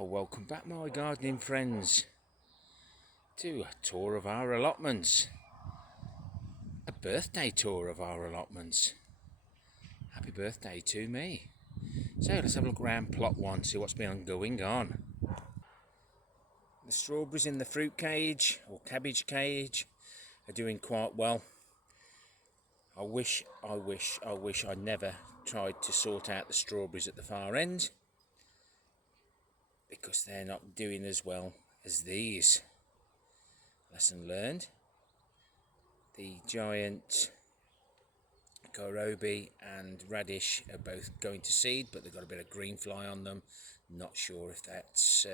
Well, welcome back, my gardening friends, to a tour of our allotments. A birthday tour of our allotments. Happy birthday to me. So let's have a look around plot 1, see what's been going on. The strawberries in the fruit cage, or cabbage cage, are doing quite well. I wish I never tried to sort out the strawberries at the far end, because they're not doing as well as these. Lesson learned. The giant kohlrabi and radish are both going to seed, but they've got a bit of green fly on them. Not sure if that's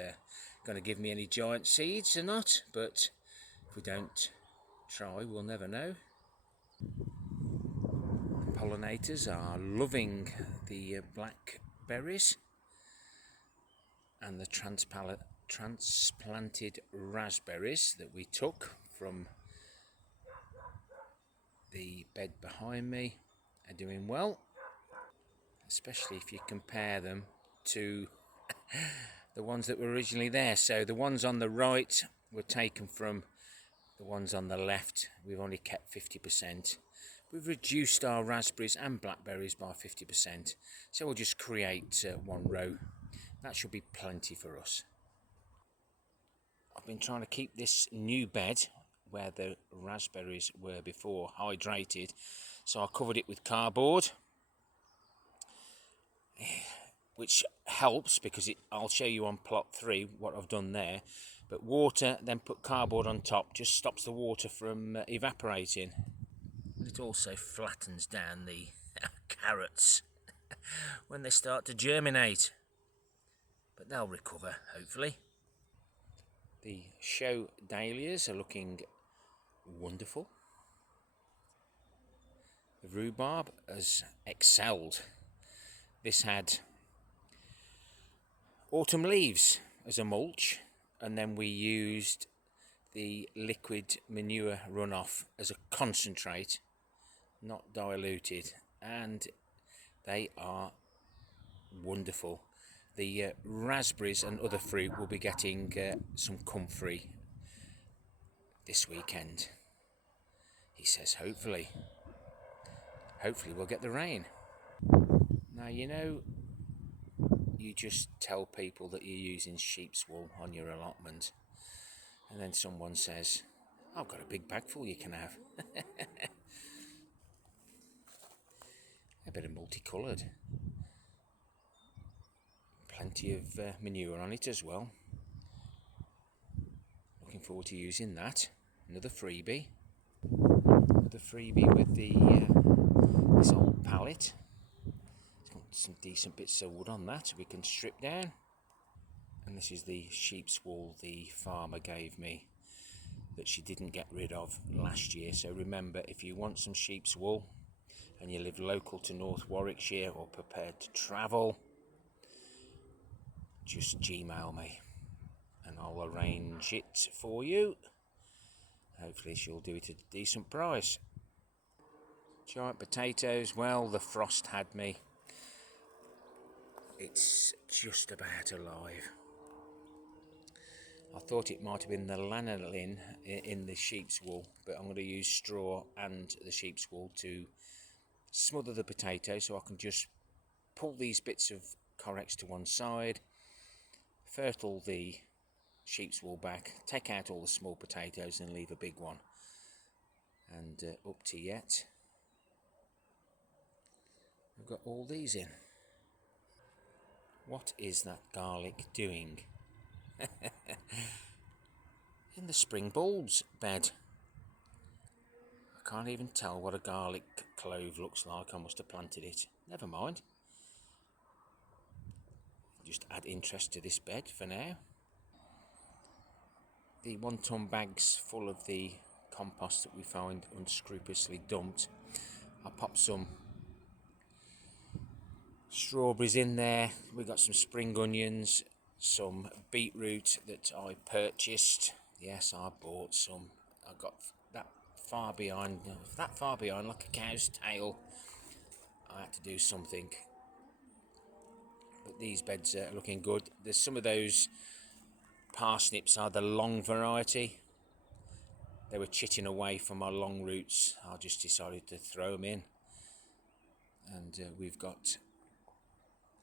going to give me any giant seeds or not, but if we don't try, we'll never know. The pollinators are loving the blackberries and the transplanted raspberries that we took from the bed behind me are doing well, especially if you compare them to the ones that were originally there. So the ones on the right were taken from the ones on the left. We've only kept 50%. We've reduced our raspberries and blackberries by 50%, so we'll just create one row. That should be plenty for us. I've been trying to keep this new bed where the raspberries were before hydrated, so I covered it with cardboard, which helps because I'll show you on plot 3 what I've done there. But water, then put cardboard on top, just stops the water from evaporating. It also flattens down the carrots when they start to germinate, but they'll recover hopefully. The show dahlias are looking wonderful. The rhubarb has excelled. This had autumn leaves as a mulch, and then we used the liquid manure runoff as a concentrate, not diluted, and they are wonderful. The raspberries and other fruit will be getting some comfrey this weekend. He says hopefully we'll get the rain. Now, you know, you just tell people that you're using sheep's wool on your allotment, and then someone says, I've got a big bag full you can have. A bit of multicoloured. Plenty of manure on it as well. Looking forward to using that. Another freebie. Another freebie with the this old pallet. It's got some decent bits of wood on that we can strip down. And this is the sheep's wool the farmer gave me that she didn't get rid of last year. So remember, if you want some sheep's wool and you live local to North Warwickshire or prepared to travel, just Gmail me and I'll arrange it for you. Hopefully she'll do it at a decent price. Giant potatoes, well, the frost had me. It's just about alive. I thought it might have been the lanolin in the sheep's wool, but I'm going to use straw and the sheep's wool to smother the potato, so I can just pull these bits of Correx to one side, fertile the sheep's wool back, take out all the small potatoes and leave a big one. And up to yet, I've got all these in. What is that garlic doing? In the spring bulbs bed. I can't even tell what a garlic clove looks like. I must have planted it. Never mind. Just add interest to this bed for now. The 1 ton bags full of the compost that we find unscrupulously dumped. I popped some strawberries in there. We got some spring onions, some beetroot that I purchased. Yes, I bought some. I got that far behind like a cow's tail. I had to do something. but these beds are looking good. There's some of those parsnips are the long variety. They were chitting away from my long roots. I just decided to throw them in. And we've got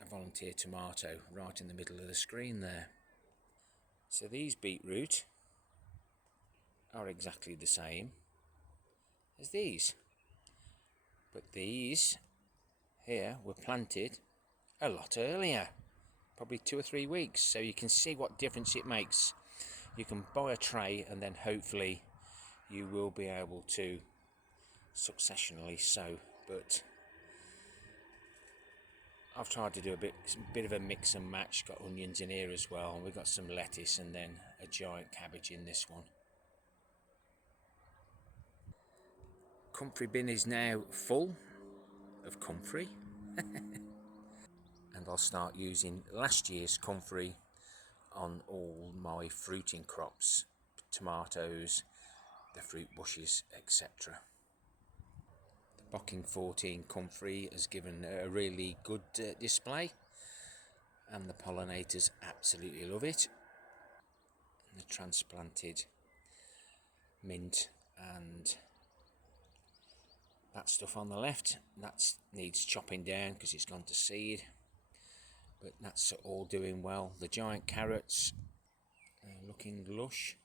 a volunteer tomato right in the middle of the screen there. So these beetroot are exactly the same as these. But these here were planted a lot earlier, probably 2 or 3 weeks. So you can see what difference it makes. You can buy a tray and then hopefully you will be able to successionally sow. But I've tried to do a bit of a mix and match. Got onions in here as well. We've got some lettuce and then a giant cabbage in this one. Comfrey bin is now full of comfrey. And I'll start using last year's comfrey on all my fruiting crops, tomatoes, the fruit bushes, etc. The Bocking 14 comfrey has given a really good display, and the pollinators absolutely love it. And the transplanted mint and that stuff on the left, that needs chopping down because it's gone to seed, but that's all doing well. The giant carrots are looking lush,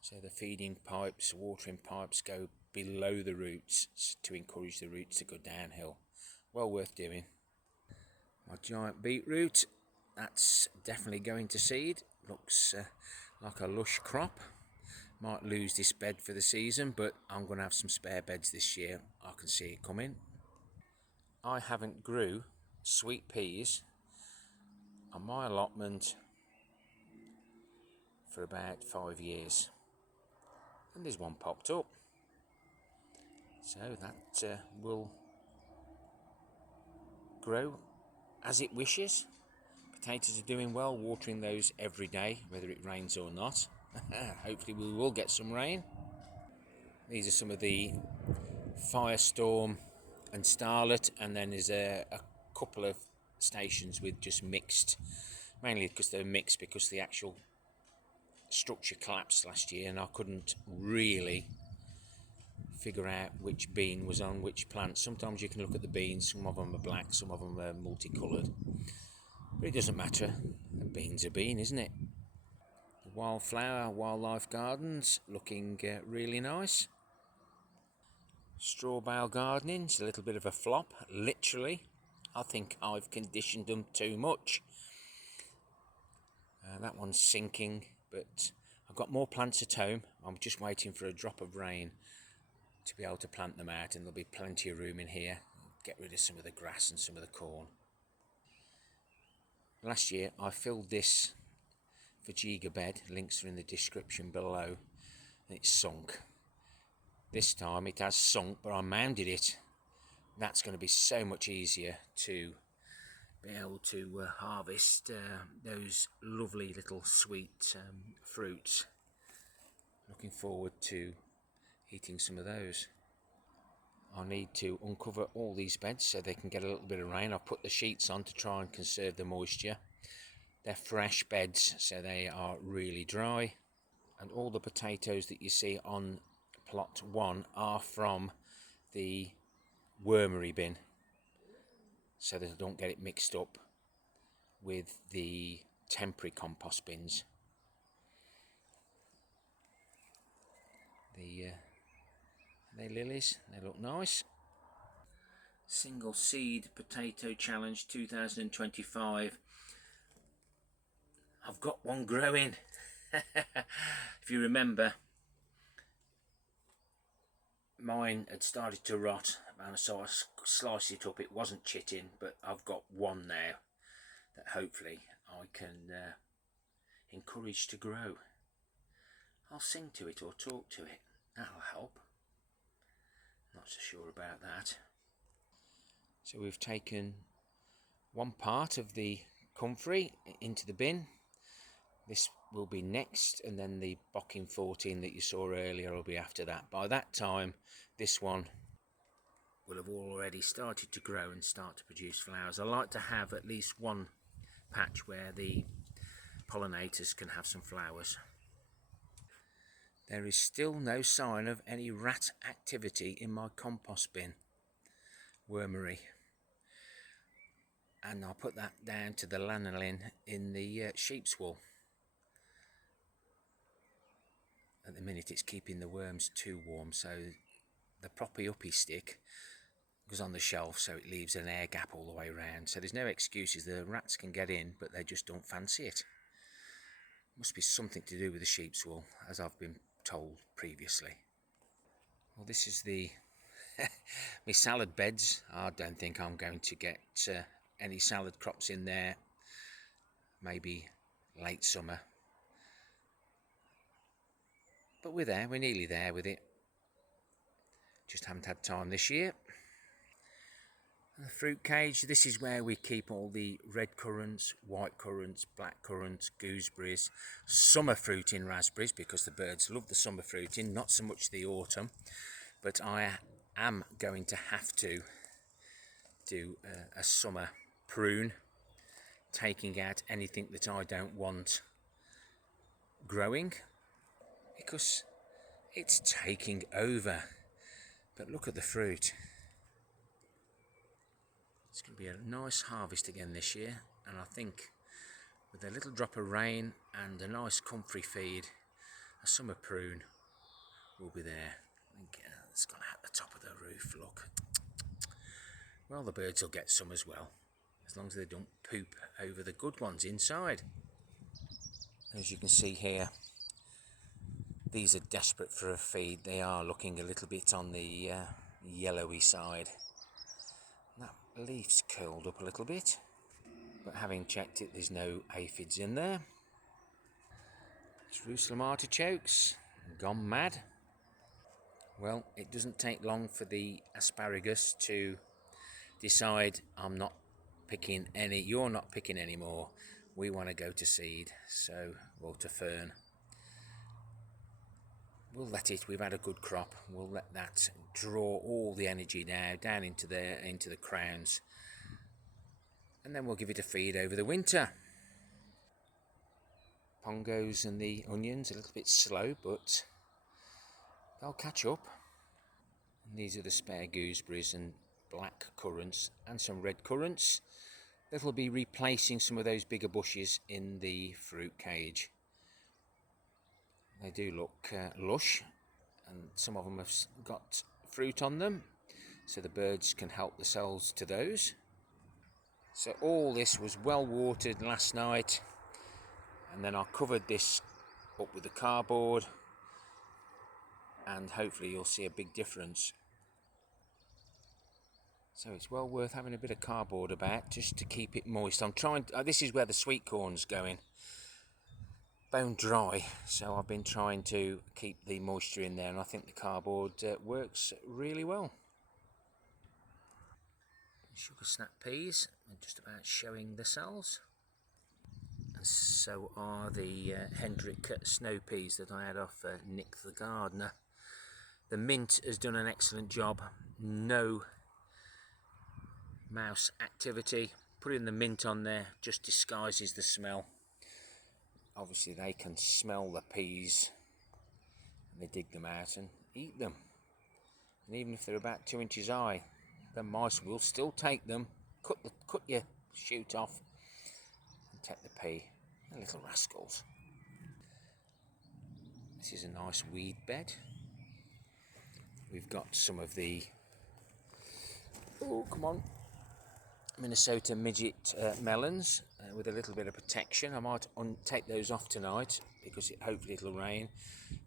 so the feeding pipes, watering pipes go below the roots to encourage the roots to go downhill. Well worth doing. My giant beetroot, that's definitely going to seed. Looks like a lush crop. Might lose this bed for the season, but I'm going to have some spare beds this year. I can see it coming. I haven't grew sweet peas on my allotment for about 5 years, and there's one popped up, so that will grow as it wishes. Potatoes are doing well, watering those every day, whether it rains or not. Hopefully we will get some rain. These are some of the Firestorm and Starlet, and then there's a couple of stations with just mixed, mainly because they're mixed because the actual structure collapsed last year and I couldn't really figure out which bean was on which plant. Sometimes you can look at the beans, some of them are black, some of them are multicoloured, but it doesn't matter. A bean's a bean, isn't it? Wildflower Wildlife Gardens looking really nice. Straw bale gardening's a little bit of a flop, literally. I think I've conditioned them too much. That one's sinking, but I've got more plants at home. I'm just waiting for a drop of rain to be able to plant them out, and there'll be plenty of room in here. Get rid of some of the grass and some of the corn. Last year I filled this Vegega bed, links are in the description below, and it's sunk. This time it has sunk, but I mounded it. That's going to be so much easier to be able to harvest those lovely little sweet fruits. Looking forward to eating some of those. I need to uncover all these beds so they can get a little bit of rain. I've put the sheets on to try and conserve the moisture. They're fresh beds, so they are really dry. And all the potatoes that you see on plot 1 are from the wormery bin, so that I don't get it mixed up with the temporary compost bins. They lilies, they look nice. Single seed potato challenge 2025. I've got one growing. If you remember, mine had started to rot, and so I sliced it up. It wasn't chitting, but I've got one now that hopefully I can encourage to grow. I'll sing to it or talk to it. That'll help. Not so sure about that. So we've taken one part of the comfrey into the bin. This will be next, and then the Bocking 14 that you saw earlier will be after that. By that time, this one will have already started to grow and start to produce flowers. I like to have at least one patch where the pollinators can have some flowers. There is still no sign of any rat activity in my compost bin, wormery. And I'll put that down to the lanolin in the sheep's wool. At the minute it's keeping the worms too warm, so the proppy uppy stick goes on the shelf, so it leaves an air gap all the way around. So there's no excuses. The rats can get in, but they just don't fancy it. Must be something to do with the sheep's wool, as I've been told previously. Well, this is the my salad beds. I don't think I'm going to get any salad crops in there. Maybe late summer. But we're there, we're nearly there with it. Just haven't had time this year. The fruit cage, this is where we keep all the red currants, white currants, black currants, gooseberries, summer fruiting raspberries, because the birds love the summer fruiting, not so much the autumn. But I am going to have to do a summer prune, taking out anything that I don't want growing, because it's taking over. But look at the fruit. It's going to be a nice harvest again this year, and I think with a little drop of rain and a nice comfrey feed, a summer prune will be there. It's gone at the top of the roof, look. Well, the birds will get some as well, as long as they don't poop over the good ones inside. As you can see here, these are desperate for a feed. They are looking a little bit on the yellowy side. That leaf's curled up a little bit, but having checked it, there's no aphids in there. Jerusalem artichokes, gone mad. Well, it doesn't take long for the asparagus to decide, I'm not picking any, you're not picking any more. We want to go to seed, or to fern. We'll let it, we've had a good crop, we'll let that draw all the energy now down into the crowns, and then we'll give it a feed over the winter. Pongos and the onions a little bit slow, but they'll catch up. And these are the spare gooseberries and black currants and some red currants that will be replacing some of those bigger bushes in the fruit cage. They do look lush, and some of them have got fruit on them, so the birds can help themselves to those. So all this was well watered last night, and then I covered this up with the cardboard, and hopefully you'll see a big difference. So it's well worth having a bit of cardboard about just to keep it moist. I'm trying, this is where the sweet corn's going, bone dry, so I've been trying to keep the moisture in there, and I think the cardboard works really well. Sugar snap peas are just about showing the cells, and so are the Hendrick snow peas that I had off Nick the gardener. The mint has done an excellent job. No mouse activity. Putting the mint on there just disguises the smell. Obviously they can smell the peas and they dig them out and eat them, and even if they're about 2 inches high, the mice will still take them, cut your shoot off and take the pea. The little rascals. This is a nice weed bed. We've got some of the, oh come on, Minnesota midget melons with a little bit of protection. I might take those off tonight because hopefully it'll rain.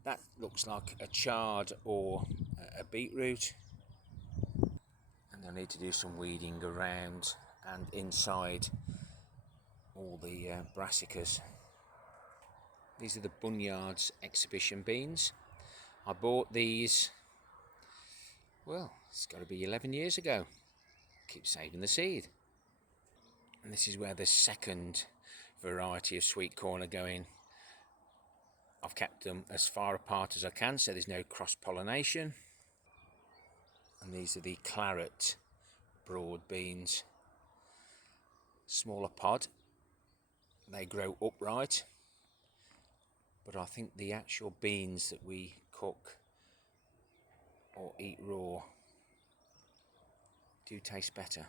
That looks like a chard or a beetroot, and I need to do some weeding around and inside all the brassicas. These are the Bunyard's exhibition beans. I bought these, well, it's got to be 11 years ago. Keep saving the seed. And this is where the second variety of sweet corn are going. I've kept them as far apart as I can so there's no cross-pollination. And these are the claret broad beans. Smaller pod, they grow upright, but I think the actual beans that we cook or eat raw do taste better.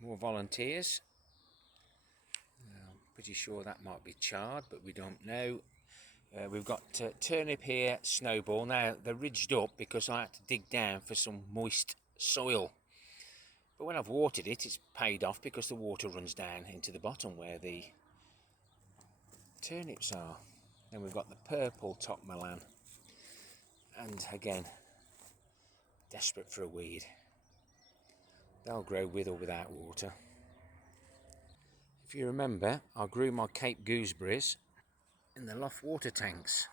More volunteers. I'm pretty sure that might be chard, but we don't know. We've got turnip here, snowball. Now they're ridged up because I had to dig down for some moist soil. But when I've watered it, it's paid off because the water runs down into the bottom where the turnips are. Then we've got the purple top melon. And again, desperate for a weed. They'll grow with or without water. If you remember, I grew my Cape gooseberries in the loft water tanks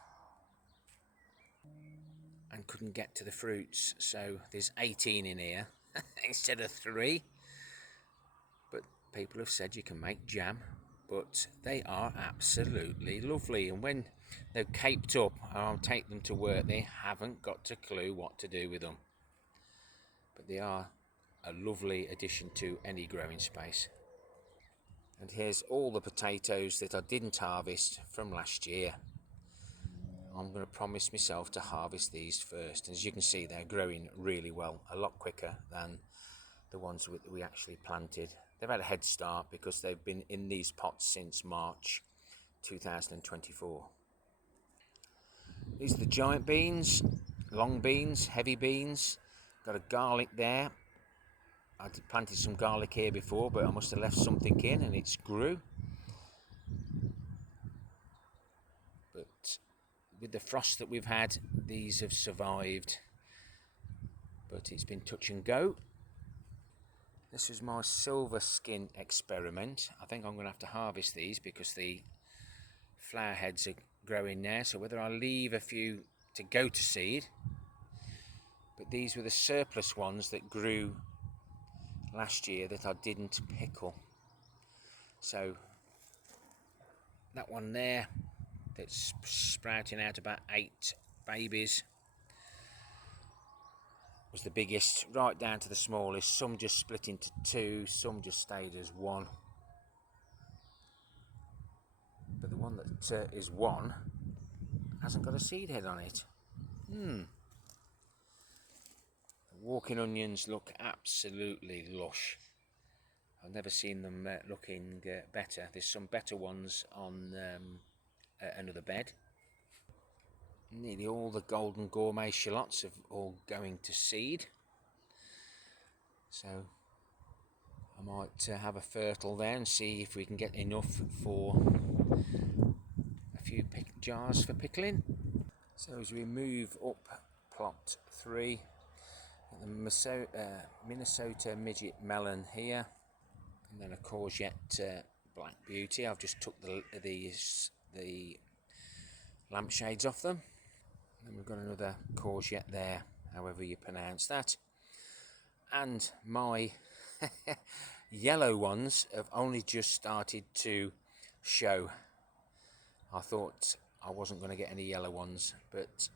and couldn't get to the fruits, so there's 18 in here instead of 3. But people have said you can make jam, but they are absolutely lovely, and when they're caped up and I'll take them to work, they haven't got a clue what to do with them. But they are a lovely addition to any growing space. And here's all the potatoes that I didn't harvest from last year. I'm going to promise myself to harvest these first. As you can see, they're growing really well, a lot quicker than the ones that we actually planted. They've had a head start because they've been in these pots since March 2024. These are the giant beans, long beans, heavy beans. Got a garlic there. I planted some garlic here before, but I must have left something in and it's grew. But with the frost that we've had, these have survived, but it's been touch and go. This was my silver skin experiment. I think I'm going to have to harvest these because the flower heads are growing now, so whether I leave a few to go to seed. But these were the surplus ones that grew last year that I didn't pickle. So that one there that's sprouting out about 8 babies was the biggest, right down to the smallest. Some just split into 2, some just stayed as 1. But the one that is 1 hasn't got a seed head on it. The walking onions look absolutely lush. I've never seen them looking better. There's some better ones on another bed. Nearly all the golden gourmet shallots are all going to seed. So I might have a fertile there and see if we can get enough for a few jars for pickling. So as we move up plot 3, the Minnesota midget melon here, and then a courgette black beauty. I've just took the lampshades off them. And then we've got another courgette there, however you pronounce that. And my yellow ones have only just started to show. I thought I wasn't going to get any yellow ones, but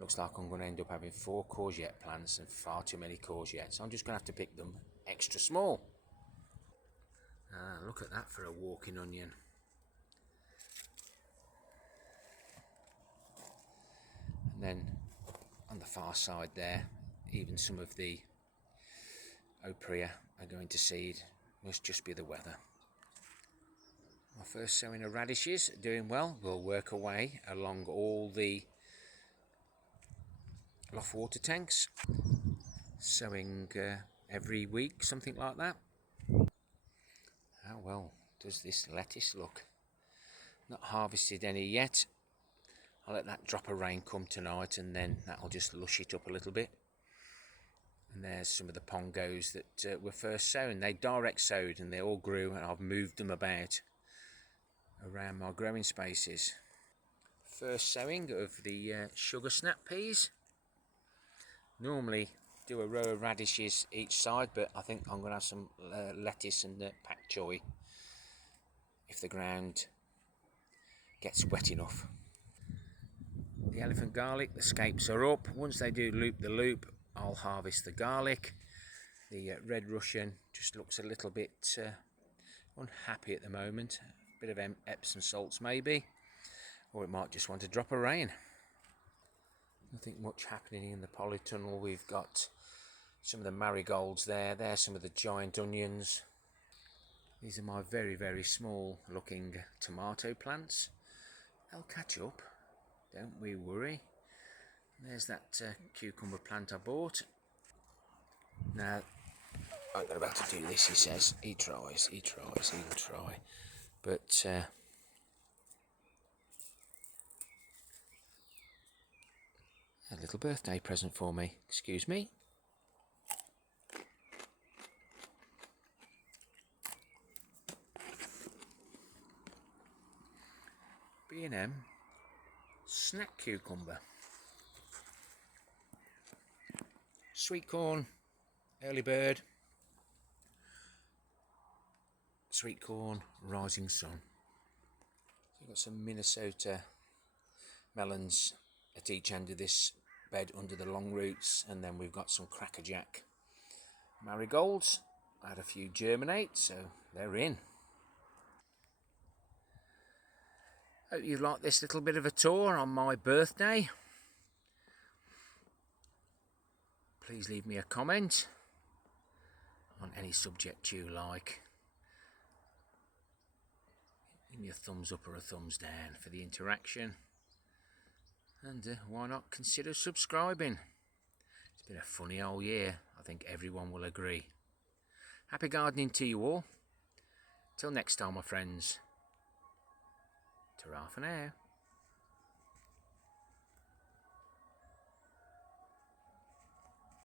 looks like I'm going to end up having 4 courgette plants and far too many courgettes. I'm just going to have to pick them extra small. Look at that for a walking onion. And then on the far side there, even some of the opria are going to seed. Must just be the weather. My first sowing of radishes, doing well. We'll work away along all the loft water tanks, sowing every week, something like that. How well does this lettuce look? Not harvested any yet. I'll let that drop of rain come tonight and then that'll just lush it up a little bit. And there's some of the pongos that were first sown. They direct sowed and they all grew, and I've moved them about around my growing spaces. First sowing of the sugar snap peas. Normally do a row of radishes each side, but I think I'm going to have some lettuce and pak choi if the ground gets wet enough. The elephant garlic, the scapes are up. Once they do loop the loop, I'll harvest the garlic. The red Russian just looks a little bit unhappy at the moment. A bit of Epsom salts maybe, or it might just want a drop of rain. Nothing much happening in the polytunnel. We've got some of the marigolds there. There's some of the giant onions. These are my very, very small looking tomato plants. They'll catch up, don't we worry. There's that cucumber plant I bought. Now, I'm not about to do this, he says. He tries, he'll try. But a little birthday present for me. Excuse me. B&M snack cucumber. Sweet corn, early bird. Sweet corn, rising sun. So we've got some Minnesota melons at each end of this bed under the long roots, and then we've got some crackerjack marigolds. I had a few germinate, so they're in. Hope you like this little bit of a tour on my birthday. Please leave me a comment on any subject you like. Give me a thumbs up or a thumbs down for the interaction. And why not consider subscribing? It's been a funny old year, I think everyone will agree. Happy gardening to you all. Till next time, my friends. Ta-ra for now.